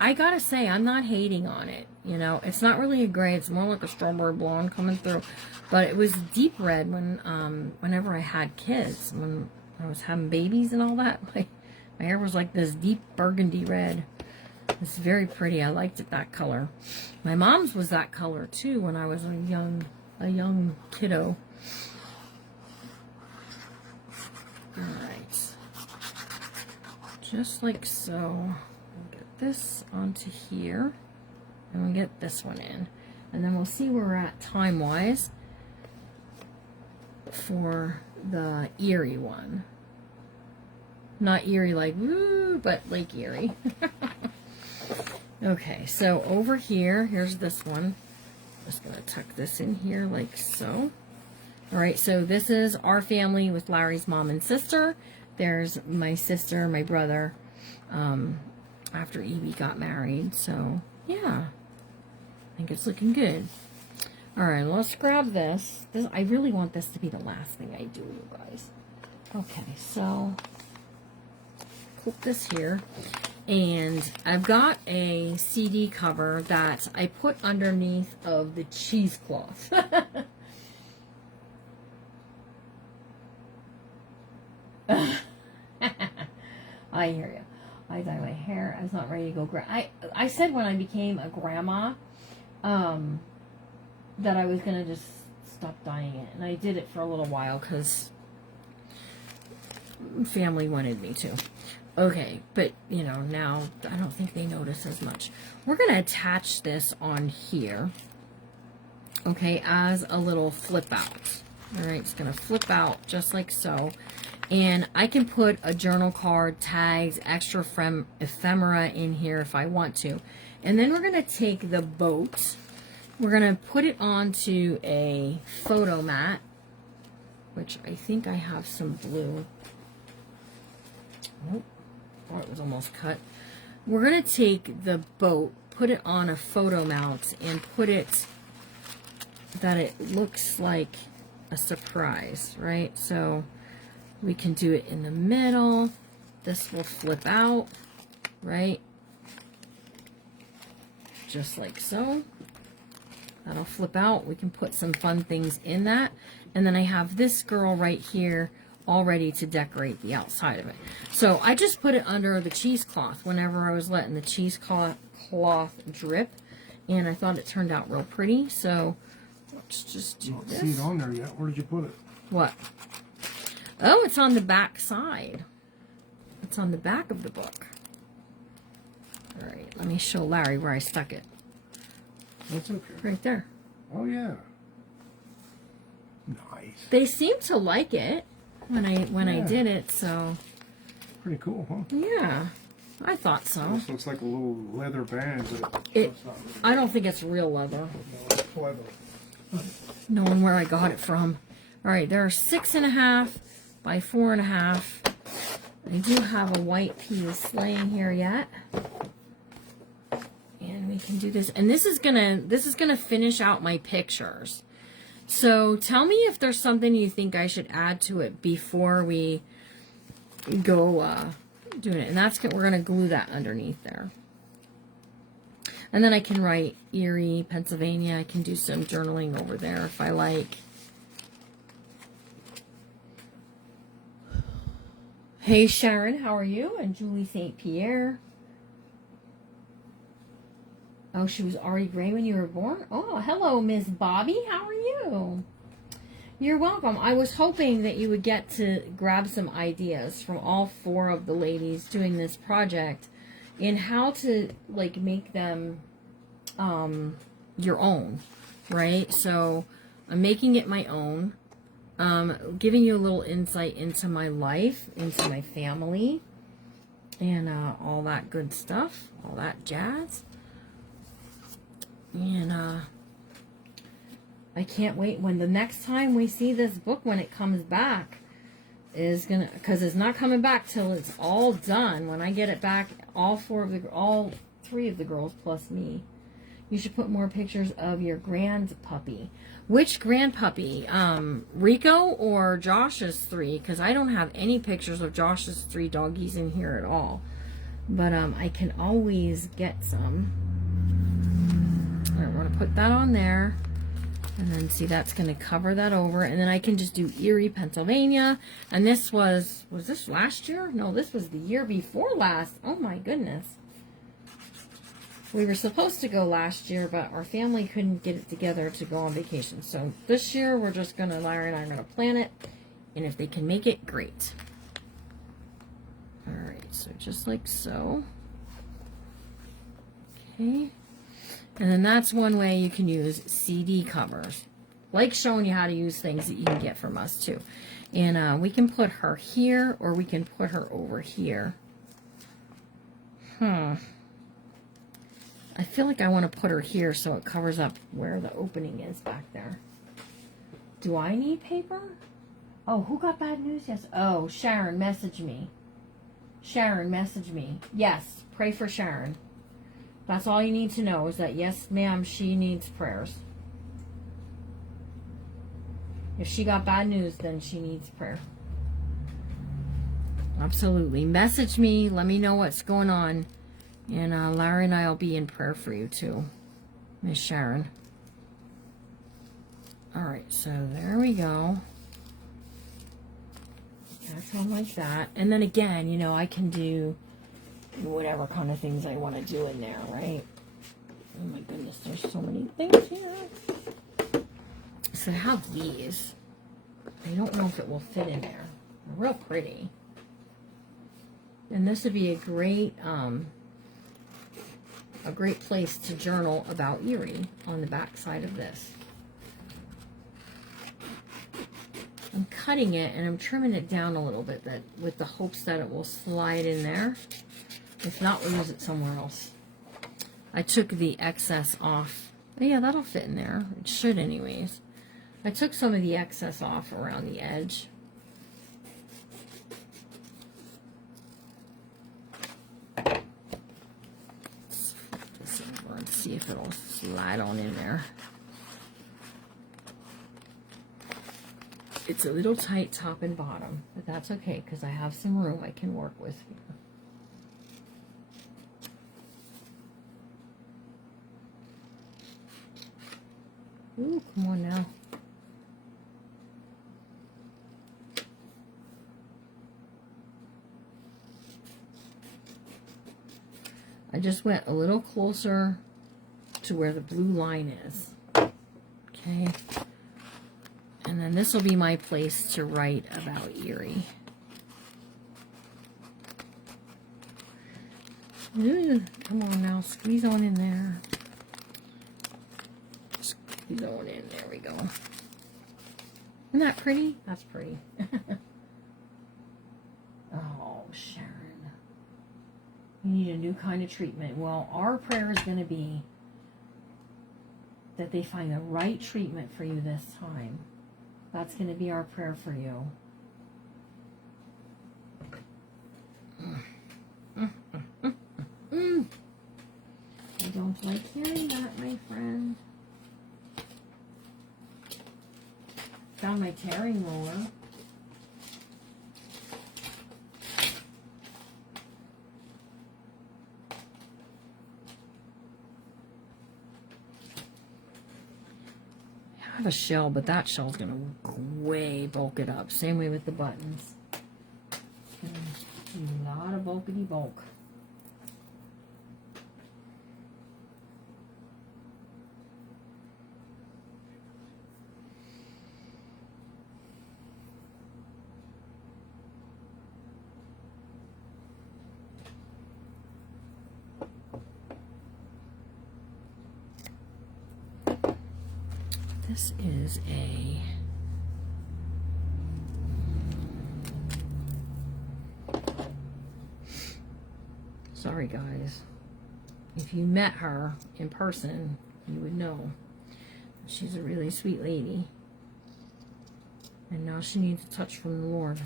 I gotta say, I'm not hating on it. You know, it's not really a gray. It's more like a strawberry blonde coming through. But it was deep red when, whenever I had kids. When I was having babies and all that. My hair was like this deep burgundy red. It's very pretty. I liked it that color. My mom's was that color too when I was a young kiddo. Alright. Just like so. This onto here, and we'll get this one in, and then we'll see where we're at time wise for the Erie one. Not Erie like woo, but Lake Erie. Okay, so over here, here's this one. I'm just gonna tuck this in here like so. All right, so this is our family with Larry's mom and sister. There's my sister, my brother, after Evie got married. So yeah, I think it's looking good. All right, let's grab this. I really want this to be the last thing I do, you guys. Okay, so clip this here, and I've got a CD cover that I put underneath of the cheesecloth. I hear you. I dye my hair. I was not ready to go. I said when I became a grandma that I was going to just stop dyeing it. And I did it for a little while because family wanted me to. Okay, but, you know, now I don't think they notice as much. We're going to attach this on here, okay, as a little flip out. All right, it's going to flip out just like so. And I can put a journal card, tags, extra ephemera in here if I want to. And then we're going to take the boat. We're going to put it onto a photo mat, which I think I have some blue. Nope. Oh, it was almost cut. We're going to take the boat, put it on a photo mount, and put it that it looks like a surprise, right? So we can do it in the middle. This will flip out, right? Just like so. That'll flip out. We can put some fun things in that. And then I have this girl right here all ready to decorate the outside of it. So I just put it under the cheesecloth whenever I was letting the cheesecloth drip. And I thought it turned out real pretty. So let's just do this. I don't see it on there yet. Where did you put it? What? Oh, it's on the back side. It's on the back of the book. All right, let me show Larry where I stuck it. That's okay. Right there. Oh, yeah. Nice. They seemed to like it when I Yeah. did it, so Pretty cool, huh? yeah, I thought so. This looks like a little leather band, but It, it's not really. I don't think it's real leather. No, it's clever. Knowing where I got it from. All right, there are 6.5 by 4.5. I do have a white piece laying here yet, and we can do this. And this is gonna finish out my pictures. So tell me if there's something you think I should add to it before we go doing it. And that's we're gonna glue that underneath there. And then I can write Erie, Pennsylvania. I can do some journaling over there if I like. Hey Sharon, how are you? And Julie St. Pierre. Oh, she was already gray when you were born? Oh, hello, Miss Bobby. How are you? You're welcome. I was hoping that you would get to grab some ideas from all 4 of the ladies doing this project in how to like make them your own, right? So I'm making it my own, giving you a little insight into my life, into my family, and all that good stuff, all that jazz. And I can't wait when the next time we see this book when it comes back is gonna, because it's not coming back till it's all done. When I get it back, all 3 of the girls plus me. You should put more pictures of your grand puppy. Which grand puppy? Rico or Josh's 3? Because I don't have any pictures of Josh's 3 doggies in here at all. But I can always get some. All right, we're going to put that on there. And then see, that's going to cover that over. And then I can just do Erie, Pennsylvania. And this was this last year? No, this was the year before last. Oh my goodness. We were supposed to go last year, but our family couldn't get it together to go on vacation. So this year, we're just going to, Larry and I are going to plan it. And if they can make it, great. All right, so just like so. Okay. And then that's one way you can use CD covers. Like showing you how to use things that you can get from us, too. And we can put her here, or we can put her over here. I feel like I want to put her here so it covers up where the opening is back there. Do I need paper? Oh, who got bad news? Yes. Oh, Sharon, message me. Sharon, message me. Yes, pray for Sharon. That's all you need to know is that, yes, ma'am, she needs prayers. If she got bad news, then she needs prayer. Absolutely. Message me. Let me know what's going on. And Larry and I will be in prayer for you too, Miss Sharon. All right, so there we go. That's on like that. And then again, you know, I can do whatever kind of things I want to do in there, right? Oh my goodness, there's so many things here. So I have these. I don't know if it will fit in there. They're real pretty. And this would be a great place to journal about Erie on the back side of this. I'm cutting it and I'm trimming it down a little bit with the hopes that it will slide in there. If not, we'll use it somewhere else. I took the excess off. Oh, yeah, that'll fit in there. It should anyways. I took some of the excess off around the edge. Let's flip this over and see if it'll slide on in there. It's a little tight top and bottom, but that's okay because I have some room I can work with here. Ooh, come on now. I just went a little closer to where the blue line is. Okay. And then this will be my place to write about Erie. Ooh, come on now, squeeze on in there. going in. There we go. Isn't that pretty? That's pretty. Oh, Sharon. You need a new kind of treatment. Well, our prayer is going to be that they find the right treatment for you this time. That's going to be our prayer for you. I don't like hearing that, my friend. Found my tearing roller. I have a shell, but that shell's going to way bulk it up. Same way with the buttons. It's going to be a lot of bulkity bulk. This is a sorry guys, if you met her in person you would know she's a really sweet lady, and now she needs a touch from the Lord.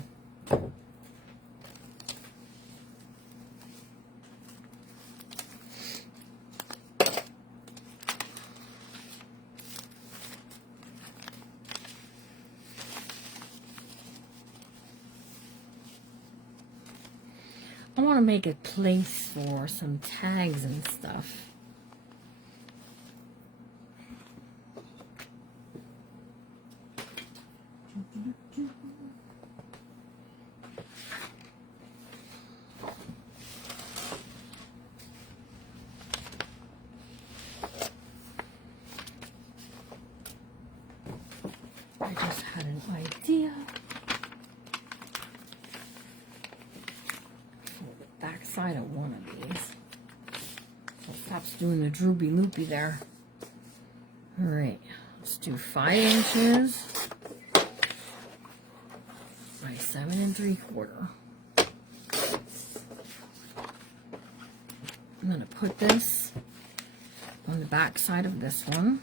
I want to make a place for some tags and stuff. I just had an idea. Back side of one of these. So it stops doing the droopy loopy there. Alright, let's do 5 inches by 7 3/4. I'm going to put this on the back side of this one.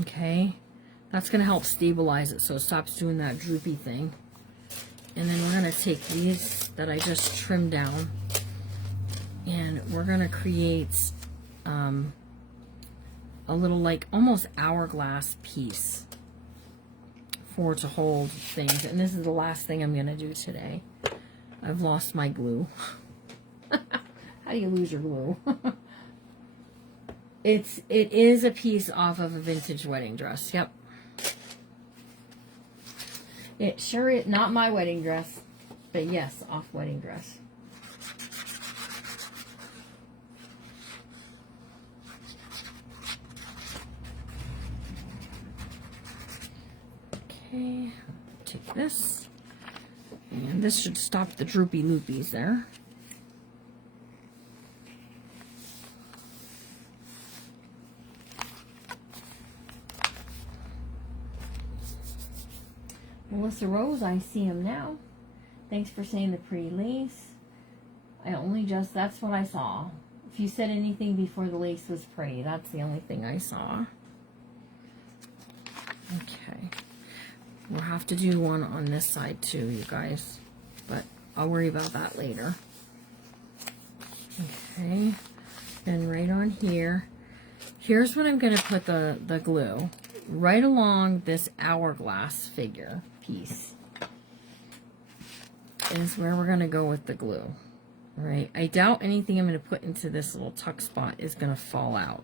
Okay. That's going to help stabilize it so it stops doing that droopy thing. And then we're going to take these that I just trimmed down and we're going to create a little like almost hourglass piece for to hold things. And this is the last thing I'm going to do today. I've lost my glue. How do you lose your glue? It is a piece off of a vintage wedding dress. Yep. It sure is not my wedding dress, but yes, off wedding dress. Okay, take this, and this should stop the droopy loopies there. Melissa Rose, I see him now. Thanks for saying the pretty lace. That's what I saw. If you said anything before the lace was pretty, that's the only thing I saw. Okay. We'll have to do one on this side too, you guys. But I'll worry about that later. Okay. Then right on here. Here's what I'm going to put the glue. Right along this hourglass figure piece is where we're going to go with the glue. All right, I doubt anything I'm going to put into this little tuck spot is going to fall out,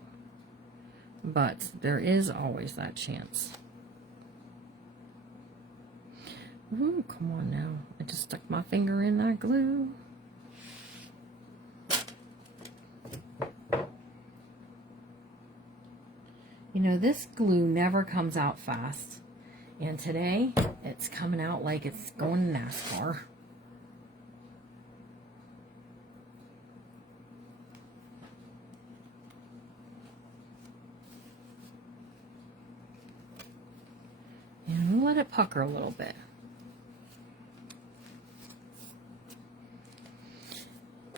but there is always that chance. Ooh, come on now. I just stuck my finger in that glue. You know, this glue never comes out fast. And today, it's coming out like it's going to NASCAR. let it pucker a little bit.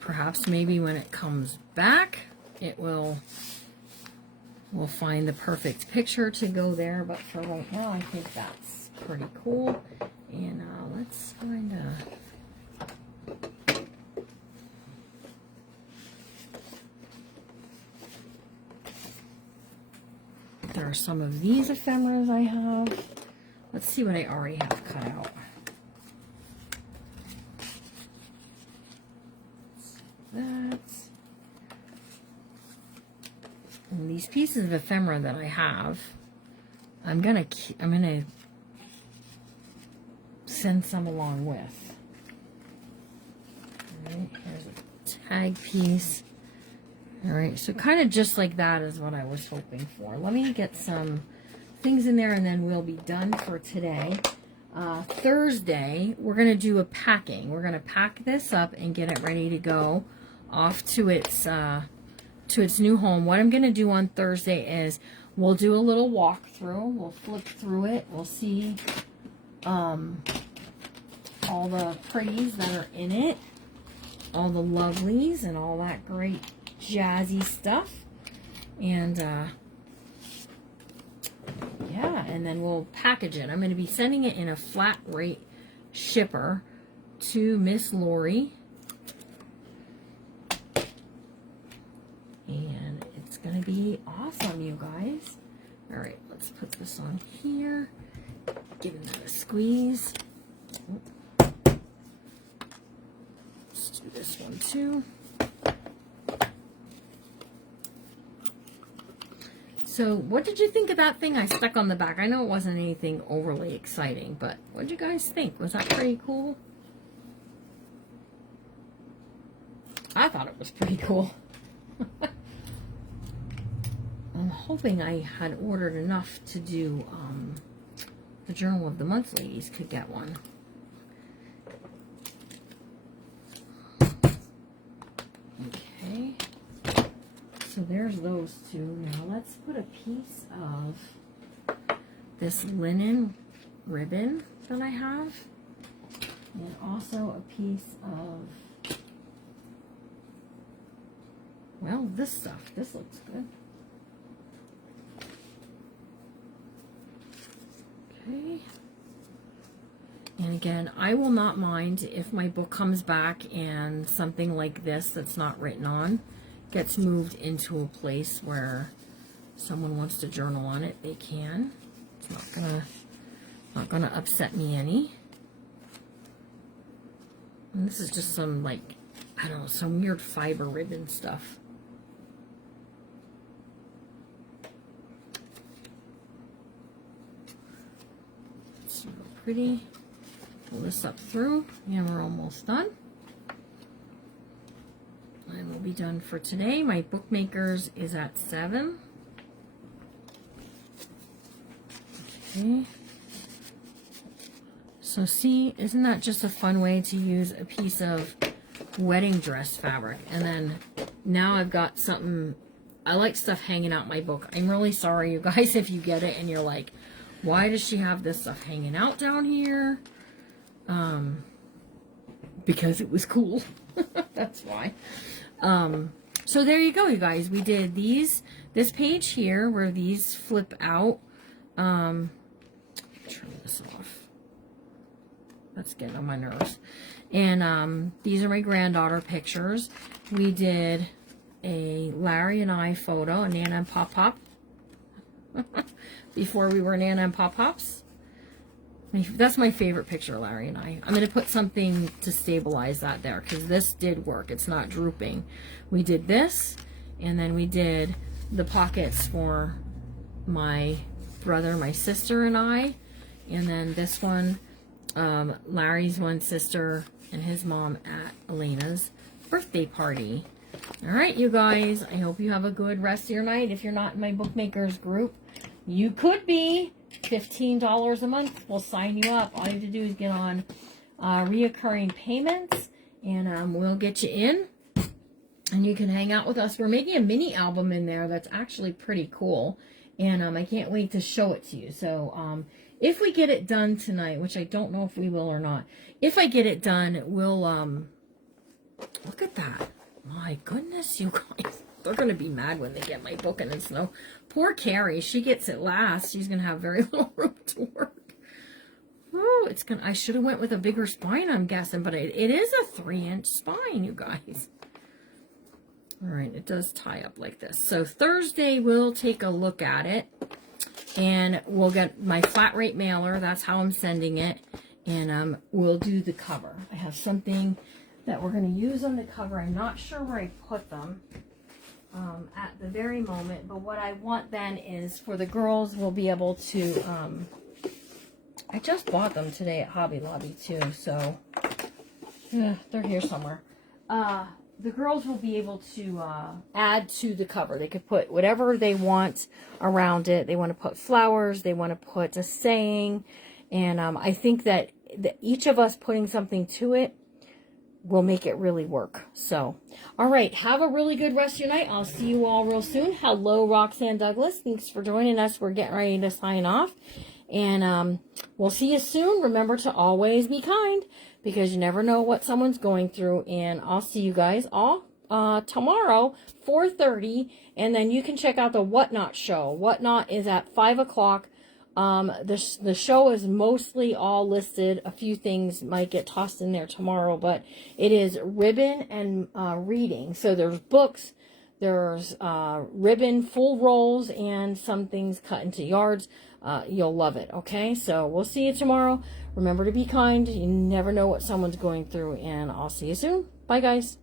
Perhaps maybe when it comes back, it will we'll find the perfect picture to go there. But for right now, I think that's pretty cool. And let's find a... There are some of these ephemeras I have. Let's see what I already have cut out. That. And these pieces of ephemera that I have, I'm gonna send some along with. All right, here's a tag piece. All right, so kind of just like that is what I was hoping for. Let me get some things in there and then we'll be done for today. Thursday, we're going to do a packing. We're going to pack this up and get it ready to go off to its new home. What I'm going to do on Thursday is we'll do a little walkthrough. We'll flip through it. We'll see all the pretties that are in it, all the lovelies and all that great jazzy stuff. And yeah, and then we'll package it. I'm going to be sending it in a flat rate shipper to Miss Lori. And it's going to be awesome, you guys. All right, let's put this on here. Give that a squeeze. Let's do this one too. So what did you think of that thing I stuck on the back? I know it wasn't anything overly exciting, but what did you guys think? Was that pretty cool? I thought it was pretty cool. I'm hoping I had ordered enough to do the Journal of the Month ladies could get one. Okay. So there's those two. Now let's put a piece of this linen ribbon that I have. And also a piece of, well, this stuff. This looks good. Okay. And again, I will not mind if my book comes back and something like this that's not written on gets moved into a place where someone wants to journal on it, they can. It's not gonna upset me any. And this is just some, like, I don't know, some weird fiber ribbon stuff. It's real pretty. Pull this up through, and we're almost done. I will be done for today. My bookmakers is at 7. Okay. So see, isn't that just a fun way to use a piece of wedding dress fabric? And then now I've got something, I like stuff hanging out my book. I'm really sorry, you guys, if you get it and you're like, why does she have this stuff hanging out down here? Because it was cool. That's why. So there you go, you guys. We did this page here where these flip out. Turn this off. That's getting on my nerves. And these are my granddaughter pictures. We did a Larry and I photo, a Nana and Pop Pop. Before we were Nana and Pop Pops. That's my favorite picture, Larry and I. I'm going to put something to stabilize that there because this did work. It's not drooping. We did this, and then we did the pockets for my brother, my sister, and I. And then this one, Larry's one sister and his mom at Elena's birthday party. All right, you guys. I hope you have a good rest of your night. If you're not in my bookmakers group, you could be. $15 a month will sign you up. All you have to do is get on reoccurring payments, and we'll get you in, and you can hang out with us. We're making a mini album in there that's actually pretty cool, and I can't wait to show it to you. So if we get it done tonight, which I don't know if we will or not. If I get it done, we'll, look at that. My goodness, you guys. They're going to be mad when they get my book and it's snow. Poor Carrie, she gets it last. She's going to have very little room to work. Oh, it's going to, I should have went with a bigger spine, I'm guessing, but it is a 3-inch spine, you guys. All right, it does tie up like this. So Thursday, we'll take a look at it. And we'll get my flat rate mailer. That's how I'm sending it. And we'll do the cover. I have something that we're going to use on the cover. I'm not sure where I put them at the very moment. But what I want then is for the girls, we'll be able to... I just bought them today at Hobby Lobby too. So they're here somewhere. The girls will be able to add to the cover. They could put whatever they want around it. They want to put flowers. They want to put a saying. And I think that each of us putting something to it will make it really work. So, all right. Have a really good rest of your night. I'll see you all real soon. Hello, Roxanne Douglas. Thanks for joining us. We're getting ready to sign off. And we'll see you soon. Remember to always be kind, because you never know what someone's going through. And I'll see you guys all tomorrow, 4:30. And then you can check out the Whatnot show. Whatnot is at 5 o'clock. The show is mostly all listed. A few things might get tossed in there tomorrow, but it is ribbon and reading. So there's books, there's ribbon, full rolls, and some things cut into yards. You'll love it, okay? So we'll see you tomorrow. Remember to be kind. You never know what someone's going through, and I'll see you soon. Bye, guys.